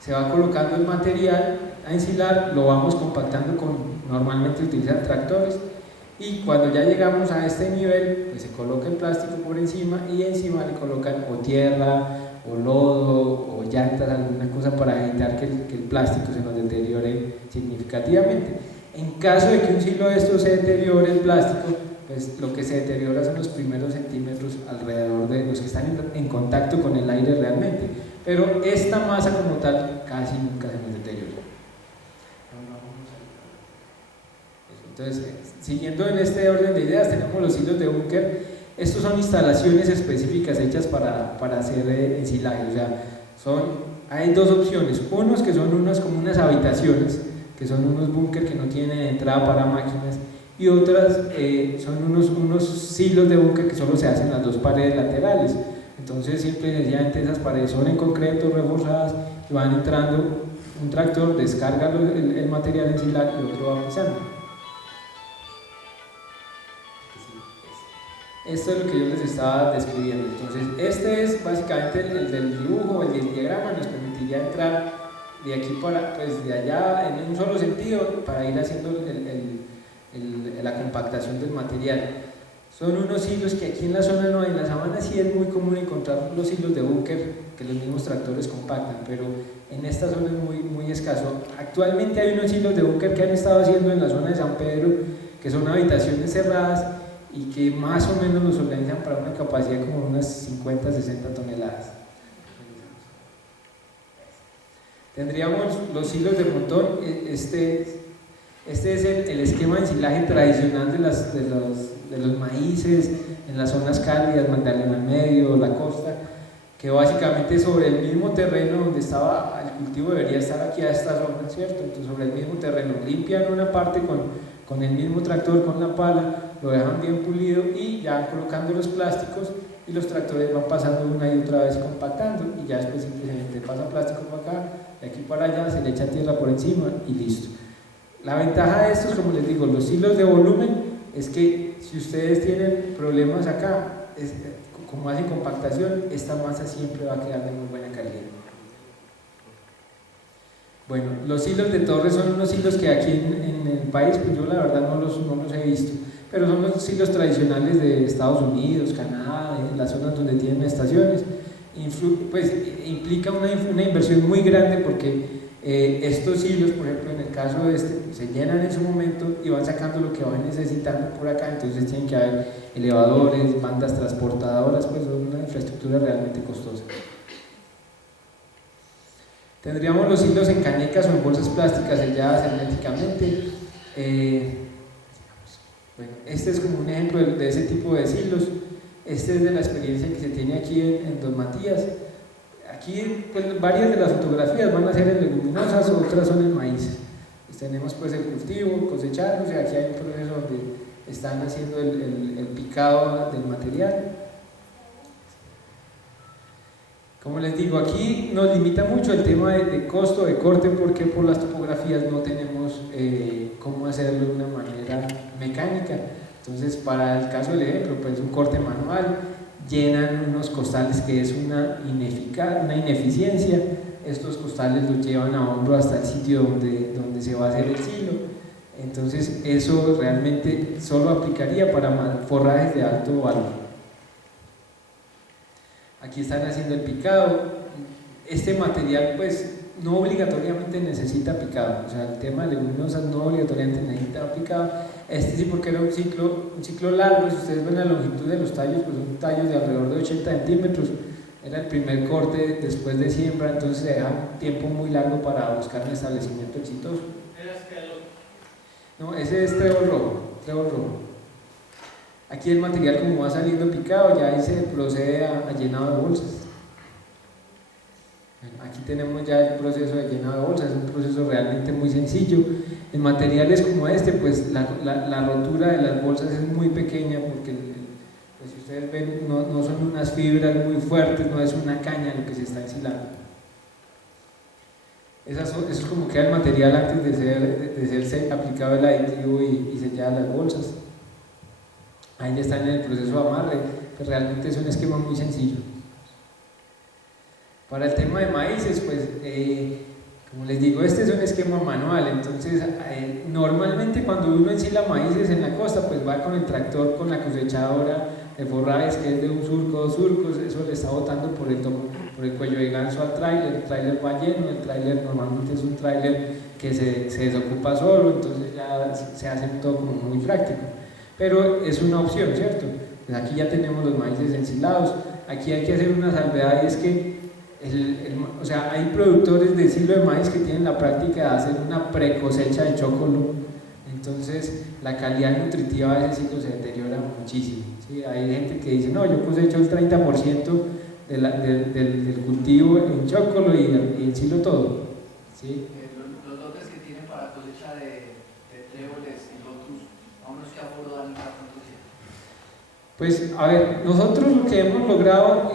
se va colocando el material a ensilar, lo vamos compactando normalmente utilizan tractores, y cuando ya llegamos a este nivel, pues se coloca el plástico por encima, y encima le colocan o tierra, o lodo, o llantas, alguna cosa para evitar que el plástico se nos deteriore significativamente. En caso de que un silo de estos se deteriore el plástico, pues lo que se deteriora son los primeros centímetros alrededor de los que están en contacto con el aire realmente, pero esta masa como tal casi nunca se nos deteriora. Entonces, siguiendo en este orden de ideas, tenemos los silos de búnker. Estos son instalaciones específicas hechas para hacer ensilaje, o sea, hay dos opciones, unos que son como unas habitaciones, que son unos búnker que no tienen entrada para máquinas, y otras son unos silos de búnker que solo se hacen en las dos paredes laterales. Entonces, simple y sencillamente esas paredes son en concreto reforzadas, y van entrando, un tractor descarga el material en silaje y otro va pisando. Esto es lo que yo les estaba describiendo. Entonces, este es básicamente el del dibujo, el del diagrama, nos permitiría entrar de aquí para, pues de allá en un solo sentido para ir haciendo la compactación del material. Son unos hilos que aquí en la zona no hay, en la sabana sí es muy común encontrar los hilos de búnker que los mismos tractores compactan, pero en esta zona es muy escaso. Actualmente hay unos hilos de búnker que han estado haciendo en la zona de San Pedro, que son habitaciones cerradas y que más o menos los organizan para una capacidad como unas 50-60 toneladas. Tendríamos los hilos de montón. Este es el esquema de ensilaje tradicional de los maíces en las zonas cálidas, Magdalena al medio, la costa, que básicamente sobre el mismo terreno donde estaba el cultivo debería estar aquí a esta zona, ¿cierto? Entonces sobre el mismo terreno limpian una parte con el mismo tractor, con la pala, lo dejan bien pulido y ya van colocando los plásticos y los tractores van pasando una y otra vez compactando y ya después simplemente pasa plástico para acá, de aquí para allá, se le echa tierra por encima y listo. La ventaja de estos, como les digo, los hilos de volumen, es que si ustedes tienen problemas acá, como hacen compactación, esta masa siempre va a quedar de muy buena calidad. Bueno, los hilos de torre son unos hilos que aquí en el país, pues yo la verdad no los he visto, pero son los hilos tradicionales de Estados Unidos, Canadá, en las zonas donde tienen estaciones. Pues implica una inversión muy grande porque estos hilos, por ejemplo en el caso de este, se llenan en su momento y van sacando lo que van necesitando por acá, entonces tienen que haber elevadores, bandas transportadoras, pues es una infraestructura realmente costosa. Tendríamos los hilos en canecas o en bolsas plásticas selladas herméticamente. Bueno, este es como un ejemplo de ese tipo de hilos. Este es de la experiencia que se tiene aquí en Don Matías. Aquí pues, varias de las fotografías van a ser en leguminosas, otras son en maíz. Pues, tenemos pues el cultivo, cosechándose, aquí hay un proceso donde están haciendo el picado del material. Como les digo, aquí nos limita mucho el tema de costo, de corte, porque por las topografías no tenemos cómo hacerlo de una manera mecánica. Entonces, para el caso del ejemplo, pues un corte manual, llenan unos costales que es una ineficiencia. Estos costales los llevan a hombro hasta el sitio donde se va a hacer el silo. Entonces, eso realmente solo aplicaría para forrajes de alto valor. Aquí están haciendo el picado. Este material pues no obligatoriamente necesita picado, o sea el tema de leguminosas no obligatoriamente necesita picado. Este sí, porque era un ciclo largo. Si ustedes ven la longitud de los tallos, pues son tallos de alrededor de 80 centímetros. Era el primer corte después de siembra, entonces se deja un tiempo muy largo para buscar un establecimiento exitoso. No, ese es trébol rojo. Aquí el material, como va saliendo picado, ya ahí se procede a llenado de bolsas. Bueno, aquí tenemos ya el proceso de llenado de bolsas, es un proceso realmente muy sencillo. En materiales como este, pues la rotura de las bolsas es muy pequeña porque, pues, si ustedes ven, no son unas fibras muy fuertes, no es una caña lo que se está ensilando. Eso es como queda el material antes de ser aplicado el aditivo y sellar las bolsas. Ahí ya están en el proceso de amarre, que realmente es un esquema muy sencillo. Para el tema de maíces, pues como les digo, este es un esquema manual. Entonces normalmente cuando uno ensila maíces en la costa, pues va con el tractor, con la cosechadora de forrajes, que es de un surco, 2 surcos, eso le está botando por el cuello de ganso al tráiler. El tráiler va lleno, el tráiler normalmente es un tráiler que se desocupa solo, entonces ya se hace todo como muy práctico. Pero es una opción, ¿cierto? Pues aquí ya tenemos los maíces ensilados. Aquí hay que hacer una salvedad, y es que o sea, hay productores de silo de maíz que tienen la práctica de hacer una precosecha de chocolo. Entonces la calidad nutritiva de ese silo se deteriora muchísimo, ¿sí? Hay gente que dice, no, yo cosecho el 30% del cultivo en chocolo y el silo todo, ¿sí? Los lotes que tienen para cosecha de tréboles y lotus, ¿a unos que aforo dan cada cuánto tiempo? Pues a ver, nosotros lo que hemos logrado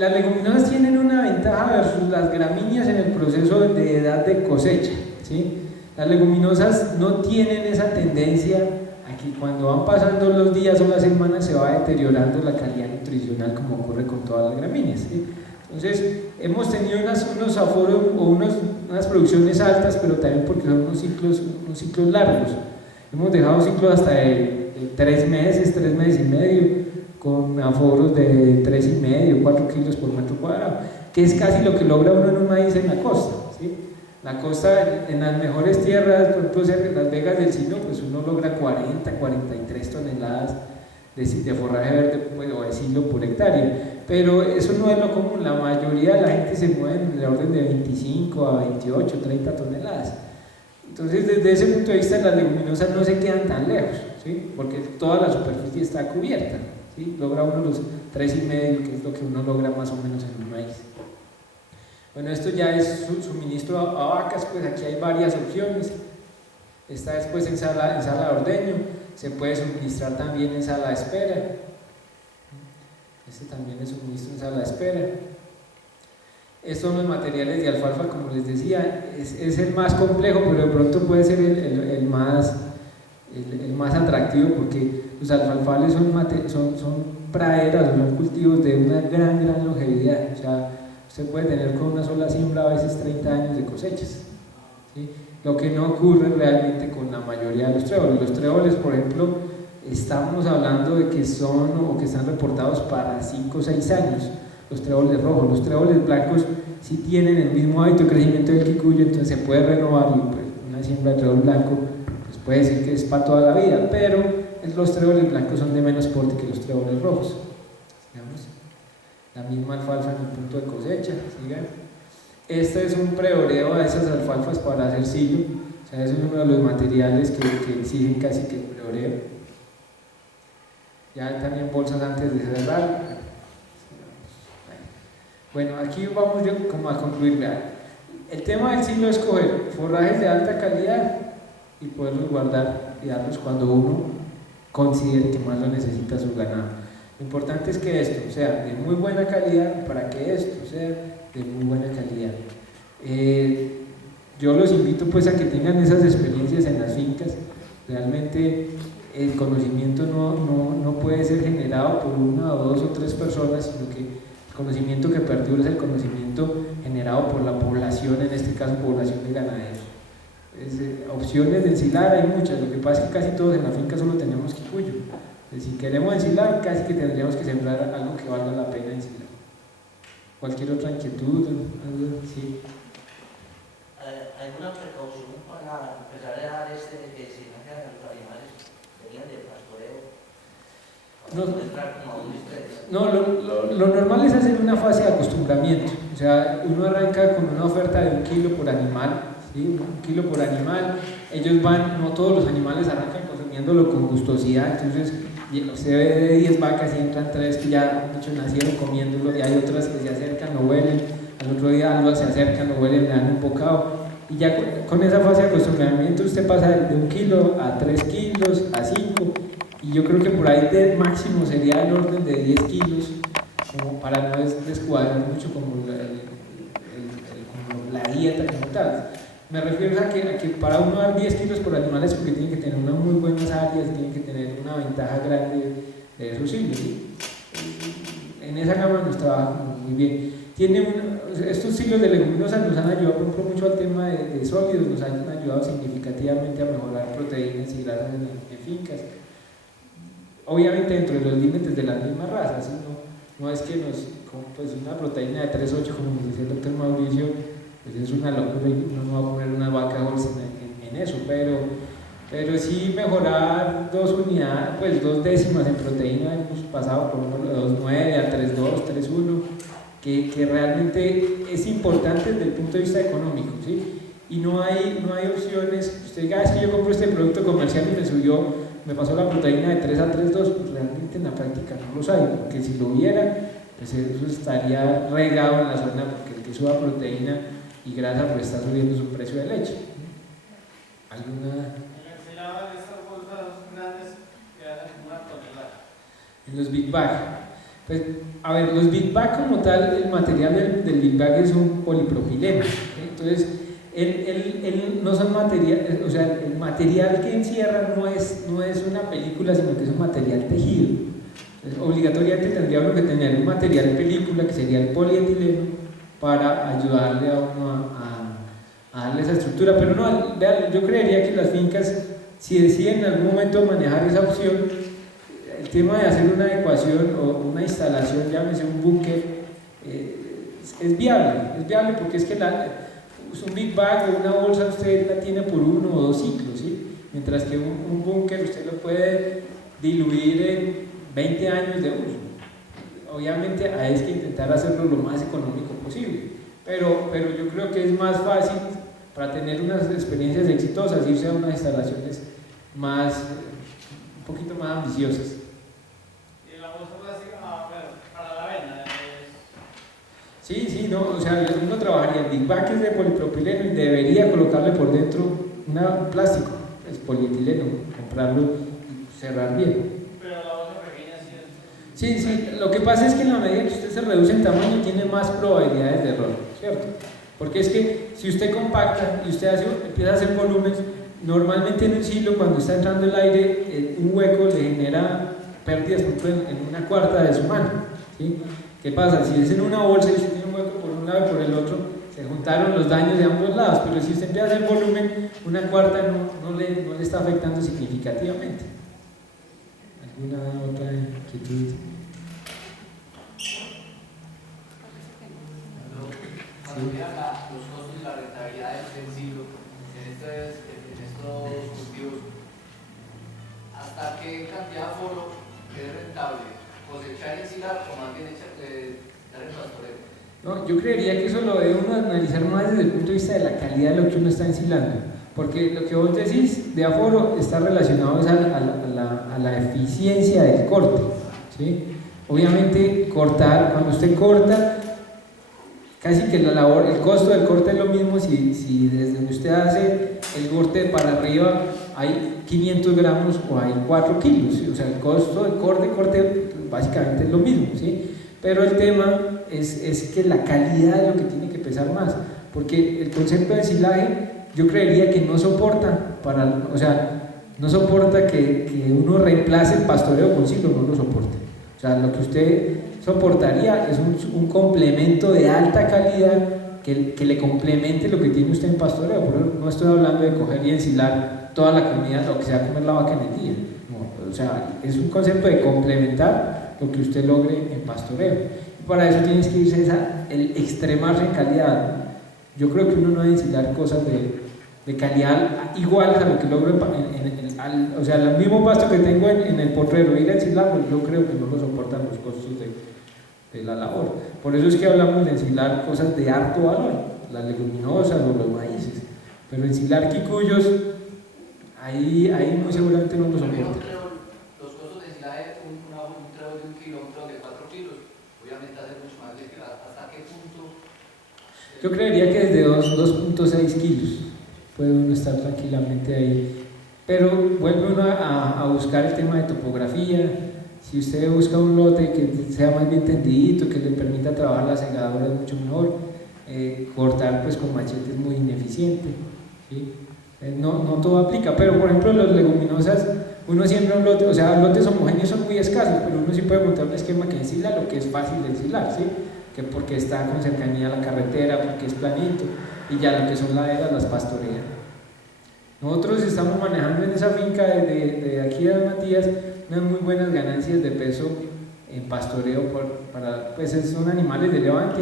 Las leguminosas tienen una ventaja versus las gramíneas en el proceso de edad de cosecha, ¿sí? Las leguminosas no tienen esa tendencia a que cuando van pasando los días o las semanas se va deteriorando la calidad nutricional como ocurre con todas las gramíneas, ¿sí? Entonces hemos tenido unos aforos o unas producciones altas, pero también porque son unos ciclos largos. Hemos dejado ciclos hasta de 3 meses y medio, con aforos de 3,5, 4 kilos por metro cuadrado, que es casi lo que logra uno en un maíz en la costa, ¿sí? La costa, en las mejores tierras, por ejemplo, en las Vegas del Sino, pues uno logra 40, 43 toneladas de forraje verde, pues, o de silo por hectárea, pero eso no es lo común. La mayoría de la gente se mueve en el orden de 25 a 28, 30 toneladas. Entonces, desde ese punto de vista, las leguminosas no se quedan tan lejos, ¿sí? Porque toda la superficie está cubierta, ¿sí? Logra uno los 3,5, que es lo que uno logra más o menos en un maíz. Bueno, esto ya es suministro a vacas, pues aquí hay varias opciones. Esta es pues en sala de ordeño, se puede suministrar también en sala de espera. Este también es suministro en sala de espera. Estos son los materiales de alfalfa, como les decía, es el más complejo, pero de pronto puede ser el más atractivo, porque los alfalfales son praderas, son cultivos de una gran longevidad. O sea, usted puede tener con una sola siembra a veces 30 años de cosechas, ¿sí? Lo que no ocurre realmente con la mayoría de los tréboles. Los tréboles, por ejemplo, estamos hablando de que son o que están reportados para 5 o 6 años. Los tréboles rojos, los tréboles blancos sí tienen el mismo hábito de crecimiento del quicuyo, entonces se puede renovar, y pues una siembra de trébol blanco pues puede decir que es para toda la vida, pero los tréboles blancos son de menos porte que los tréboles rojos. Digamos, la misma alfalfa en el punto de cosecha, ¿sigan? Este es un preoreo de esas alfalfas para hacer silo, o sea, es uno de los materiales que exigen casi que el preoreo. Ya también bolsas antes de cerrar. Bueno, aquí vamos yo como a concluir. Vean, el tema del silo es coger forrajes de alta calidad y poderlos guardar y darlos cuando uno considere que más lo necesita su ganado. Lo importante es que esto sea de muy buena calidad para que esto sea de muy buena calidad. Yo los invito pues a que tengan esas experiencias en las fincas. Realmente el conocimiento no puede ser generado por 1 o 2 o 3 personas, sino que el conocimiento que perdura es el conocimiento generado por la población, en este caso población de ganaderos. Opciones de ensilar hay muchas, lo que pasa es que casi todos en la finca solo tenemos quicuyo. Si queremos ensilar, casi que tendríamos que sembrar algo que valga la pena ensilar. ¿Cualquier otra inquietud? Sí. ¿Alguna precaución para empezar a dejar que si no quedan los animales serían de pastoreo? Lo normal es hacer una fase de acostumbramiento. O sea, uno arranca con una oferta de 1 kilo por animal, ¿sí? 1 kilo por animal. Ellos van, no todos los animales arrancan consumiéndolo con gustosidad, entonces se ve de 10 vacas y entran 3 que ya de hecho nacieron comiéndolo, y hay otras que se acercan, lo huelen, al otro día algo se acercan, lo huelen, le dan un bocado, y ya con esa fase de acostumbramiento usted pasa de 1 kilo a 3 kilos, a 5, y yo creo que por ahí de máximo sería el orden de 10 kilos, como para no descuadrar mucho como la dieta como tal. Me refiero a que para uno dar 10 kilos por animales, porque tiene que tener unas muy buenas áreas, tiene que tener una ventaja grande de esos hilos, ¿sí? En esa gama nos trabaja muy bien. Estos hilos de leguminosas nos han ayudado, por ejemplo, mucho al tema de sólidos, nos han ayudado significativamente a mejorar proteínas y grasas en fincas. Obviamente dentro de los límites de las mismas razas, ¿sí? No es que pues una proteína de 3,8, como nos decía el doctor Mauricio, pues es una locura, y uno no va a poner una vaca Holstein en eso, pero sí mejorar 2 unidades, pues 2 décimas en proteína. Hemos pasado por uno de 2,9 a 3,2, 3,1, que realmente es importante desde el punto de vista económico, ¿sí? Y no hay opciones. Usted diga, es que yo compro este producto comercial y me pasó la proteína de 3 a 3,2, pues realmente en la práctica no los hay, porque si lo hubiera, pues eso estaría regado en la zona, porque el que suba proteína y grasa pues está subiendo su precio de leche. ¿Alguna? Estas bolsas grandes que hacen como 1 tonelada. En los Big Bag. Pues, a ver, los Big Bag como tal, el material del Big Bag es un polipropileno, ¿sí? Entonces, no son materiales, o sea, el material que encierra no es una película, sino que es un material tejido. Entonces, obligatoriamente tendría uno que tener un material película, que sería el polietileno, para ayudarle a uno a darle esa estructura. Pero no, vean, yo creería que las fincas, si deciden en algún momento manejar esa opción, el tema de hacer una adecuación o una instalación, llámese un búnker, es viable porque es que un Big Bag o una bolsa usted la tiene por 1 o 2 ciclos, ¿sí? Mientras que un búnker usted lo puede diluir en 20 años de uso. Obviamente hay que intentar hacerlo lo más económico posible, pero yo creo que es más fácil para tener unas experiencias exitosas irse a unas instalaciones un poquito más ambiciosas. Sí, no, o sea, uno trabajaría el Big Bag, que es de polipropileno, y debería colocarle por dentro un plástico, es polietileno, comprarlo y cerrar bien. Pero la bolsa pequeña sí es... Sí, lo que pasa es que en la medida que usted se reduce en tamaño tiene más probabilidades de error, ¿cierto? Porque es que si usted compacta y usted empieza a hacer volúmenes, normalmente en un silo, cuando está entrando el aire, un hueco le genera pérdidas, por ejemplo, en 1/4 de su mano, ¿sí? ¿Qué pasa? Si es en una bolsa y usted tiene un hueco por un lado y por el otro, se juntaron los daños de ambos lados, pero si usted empieza a hacer volumen, 1/4 no le está afectando significativamente. ¿Alguna otra inquietud? Cuando miran los costos y la rentabilidad del silo en estos cultivos, ¿hasta qué cantidad de aforo es rentable? ¿Cosechar y ensilar o más bien dar el pastoreo? No, yo creería que eso lo debe uno analizar más desde el punto de vista de la calidad de lo que uno está ensilando, porque lo que vos decís de aforo está relacionado a la eficiencia del corte, ¿sí? Obviamente cuando usted corta, casi que el costo del corte es lo mismo si desde donde usted hace el corte para arriba hay 500 gramos o hay 4 kilos, ¿sí? O sea, el costo del corte básicamente es lo mismo, ¿sí? Pero el tema es que la calidad es lo que tiene que pesar más, porque el concepto de ensilaje yo creería que no soporta que uno reemplace el pastoreo con silo, no lo soporta. O sea, lo que usted soportaría es un complemento de alta calidad que le complemente lo que tiene usted en pastoreo. Por ejemplo, no estoy hablando de coger y ensilar toda la comida, lo que se va a comer la vaca en el día. No, o sea, es un concepto de complementar lo que usted logre en pastoreo. Y para eso tienes que irse el extremarse en calidad. Yo creo que uno no debe ensilar cosas de calidad iguales a lo que logro o sea, el mismo pasto que tengo en el potrero, ir a ensilarlo, yo creo que no lo soportan los costos de la labor. Por eso es que hablamos de ensilar cosas de alto valor, las leguminosas o los maíces, pero ensilar quicuyos, ahí muy seguramente no lo soportan. Los costos de ensilaje, un trébol de 1 kilo, un trébol de 4 kilos, obviamente hace mucho más difícil. ¿Hasta qué punto? Yo creería que desde 2.6 kilos puede uno estar tranquilamente ahí, pero vuelve uno a buscar el tema de topografía. Si usted busca un lote que sea más bien tendidito, que le permita trabajar la segadora es mucho mejor. Cortar pues con machete es muy ineficiente, ¿sí? No todo aplica, pero por ejemplo las leguminosas, uno siembra un lote, o sea, los lotes homogéneos son muy escasos, pero uno sí puede montar un esquema que ensila lo que es fácil de ensilar, ¿sí? Que porque está con cercanía a la carretera, porque es planito, y ya lo que son laderas las pastorean. Nosotros estamos manejando en esa finca de aquí a Matías unas muy buenas ganancias de peso en pastoreo, pues son animales de levante,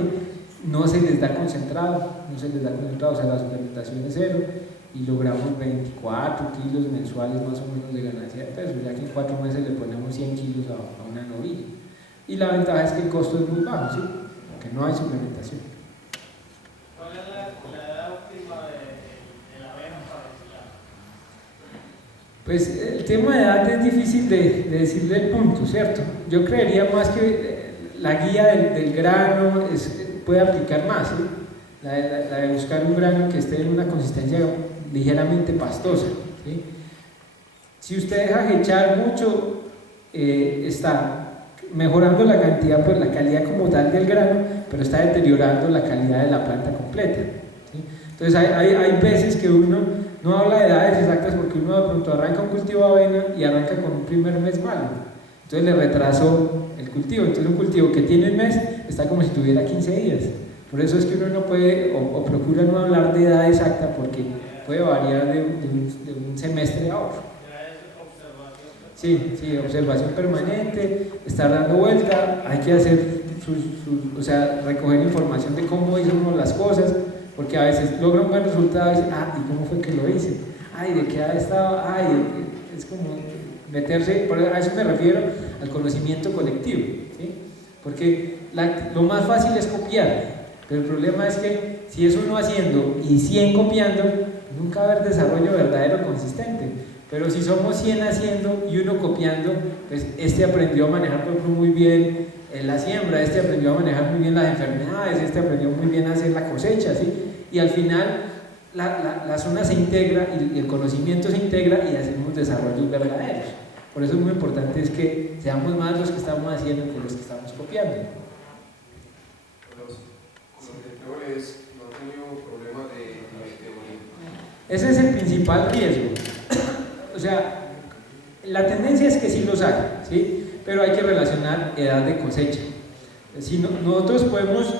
no se les da concentrado, o sea, la suplementación es 0 y logramos 24 kilos mensuales más o menos de ganancia de peso, ya que en 4 meses le ponemos 100 kilos a una novilla. Y la ventaja es que el costo es muy bajo, ¿sí? Porque no hay suplementación. ¿Cuál es la edad óptima de la abeja para ensilar? Pues el tema de edad es difícil de decirle el punto, ¿cierto? Yo creería más que la guía del grano puede aplicar más, ¿sí? La de buscar un grano que esté en una consistencia ligeramente pastosa, ¿sí? Si usted deja echar mucho, mejorando la cantidad, pues la calidad como tal del grano, pero está deteriorando la calidad de la planta completa, ¿sí? Entonces hay veces que uno no habla de edades exactas porque uno de pronto arranca un cultivo de avena y arranca con un primer mes malo, entonces le retrasó el cultivo, entonces un cultivo que tiene un mes está como si tuviera 15 días. Por eso es que uno no puede o procura no hablar de edad exacta porque puede variar de un semestre a otro. Sí, observación permanente, estar dando vuelta, hay que hacer o sea, recoger información de cómo hizo uno las cosas, porque a veces logra un buen resultado y dice, ¿y cómo fue que lo hice? ¿De qué edad estaba? Es como meterse, a eso me refiero al conocimiento colectivo, ¿sí? Porque lo más fácil es copiar. Pero el problema es que si es uno haciendo y 100 copiando, nunca va a haber desarrollo verdadero consistente. Pero si somos 100 haciendo y uno copiando, pues este aprendió a manejar por ejemplo, muy bien la siembra, este aprendió a manejar muy bien las enfermedades, este aprendió muy bien a hacer la cosecha, ¿sí? Y al final la zona se integra y el conocimiento se integra y hacemos desarrollos verdaderos. Por eso es muy importante es que seamos más los que estamos haciendo que los que estamos copiando. No han tenido problemas de meteoría. Ese es el principal riesgo. O sea, la tendencia es que sí los hay, ¿sí? Pero hay que relacionar edad de cosecha. Si nosotros podemos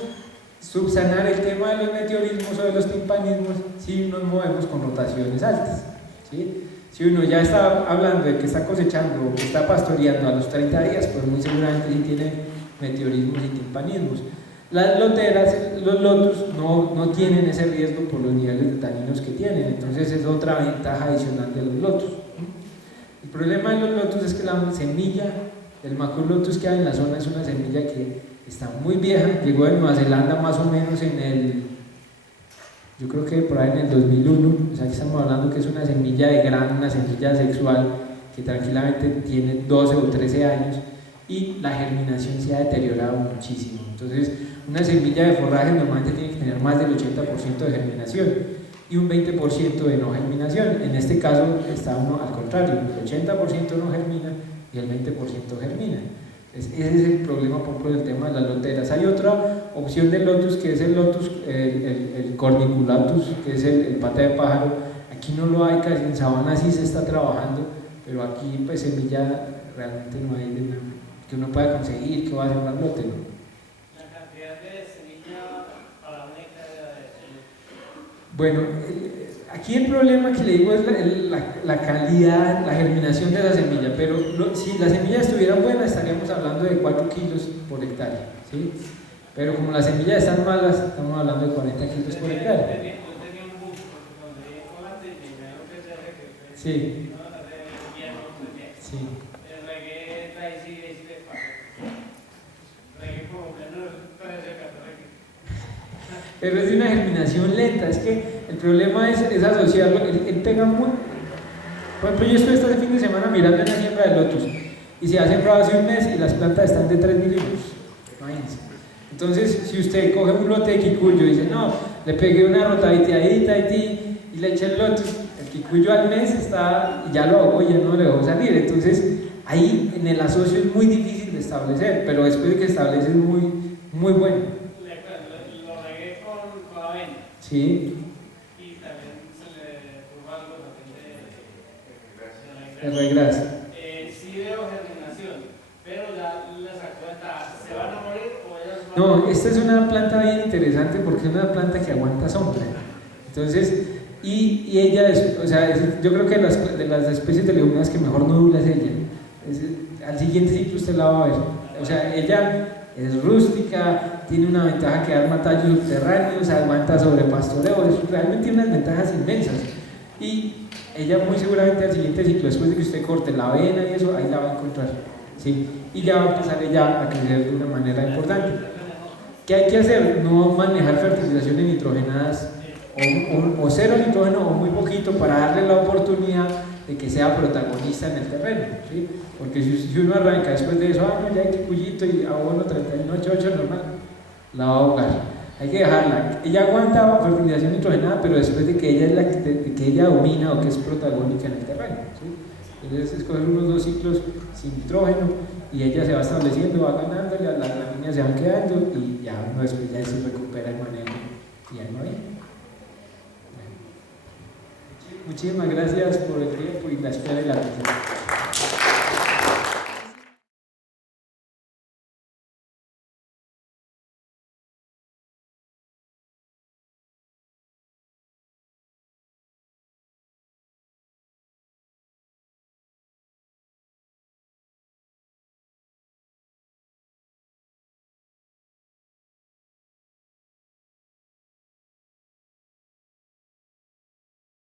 subsanar el tema de los meteorismos o de los timpanismos si nos movemos con rotaciones altas, ¿sí? Si uno ya está hablando de que está cosechando o que está pastoreando a los 30 días, pues muy seguramente sí tiene meteorismos y timpanismos. Las loteras, los lotus no tienen ese riesgo por los niveles de taninos que tienen, entonces es otra ventaja adicional de los lotus. El problema de los lotus es que la semilla del Maculotus que hay en la zona es una semilla que está muy vieja, llegó de Nueva Zelanda más o menos yo creo que por ahí en el 2001, o sea que estamos hablando que es una semilla de grano, una semilla sexual que tranquilamente tiene 12 o 13 años y la germinación se ha deteriorado muchísimo. Entonces, una semilla de forraje normalmente tiene que tener más del 80% de germinación y un 20% de no germinación. En este caso está uno al contrario, el 80% no germina y el 20% germina. Ese es el problema por ejemplo del tema de las loteras. Hay otra opción de lotus que es el lotus, el corniculatus, que es el pata de pájaro. Aquí no lo hay, casi en sabana sí se está trabajando, pero aquí pues semilla realmente no hay de nada que uno pueda conseguir, que va a sembrar lote, ¿no? La cantidad de semilla para una hectárea de Bueno, aquí el problema que le digo es la calidad, la germinación de la semilla, pero si las semillas estuvieran buenas estaríamos hablando de 4 kilos por hectárea, ¿sí? Pero como las semillas están malas, estamos hablando de 40 kilos por hectárea. tenía un bus, donde antes y me dio que se Sí. Sí. el reggae trae sí de reggae como menos 13 14. Pero es de una germinación lenta, es que el problema es asociarlo, él pega muy... Por ejemplo, yo estuve este fin de semana mirando una siembra de lotus y se ha sembrado hace un mes y las plantas están de 3 milímetros, imagínense. Entonces, si usted coge un lote de quicuyo y dice, no, le pegué una rotaviteadita y le eché el lotus, el quicuyo al mes está, y ya lo ahogó y ya no le dejó salir. Entonces, ahí en el asocio es muy difícil de establecer, pero después de que establece es muy bueno. Lo regué con avena. Sí. Y también se le puso algo también El regras. sí veo germinación, pero ya le sacó cuenta, ¿se van a morir o ellas van No, esta es una planta bien interesante porque es una planta que aguanta sombra. Entonces, y ella es, o sea, yo creo que de las especies de leguminosas que mejor no dura es ella. Al siguiente ciclo usted la va a ver. O sea, ella es rústica, tiene una ventaja que arma tallos subterráneos, aguanta sobre pastoreo, realmente tiene unas ventajas inmensas. Y ella muy seguramente al siguiente ciclo, después de que usted corte la avena y eso, ahí la va a encontrar, ¿sí? Y ya va a empezar ella a crecer de una manera importante. ¿Qué hay que hacer? No manejar fertilizaciones nitrogenadas o cero nitrógeno o muy poquito para darle la oportunidad de que sea protagonista en el terreno, ¿sí? Porque si uno arranca después de eso, no, ya hay que cuyito y abono 38 normal, la va a ahogar. Hay que dejarla. Ella aguanta fertilización nitrogenada, pero después de que ella, de que ella domina o que es protagónica en el terreno, ¿sí? Entonces escoger unos 2 ciclos sin nitrógeno y ella se va estableciendo, va ganando, las líneas se van quedando y ya uno después ya se recupera el manejo y ahí no hay. Muchísimas gracias por el tiempo y la espera y la atención.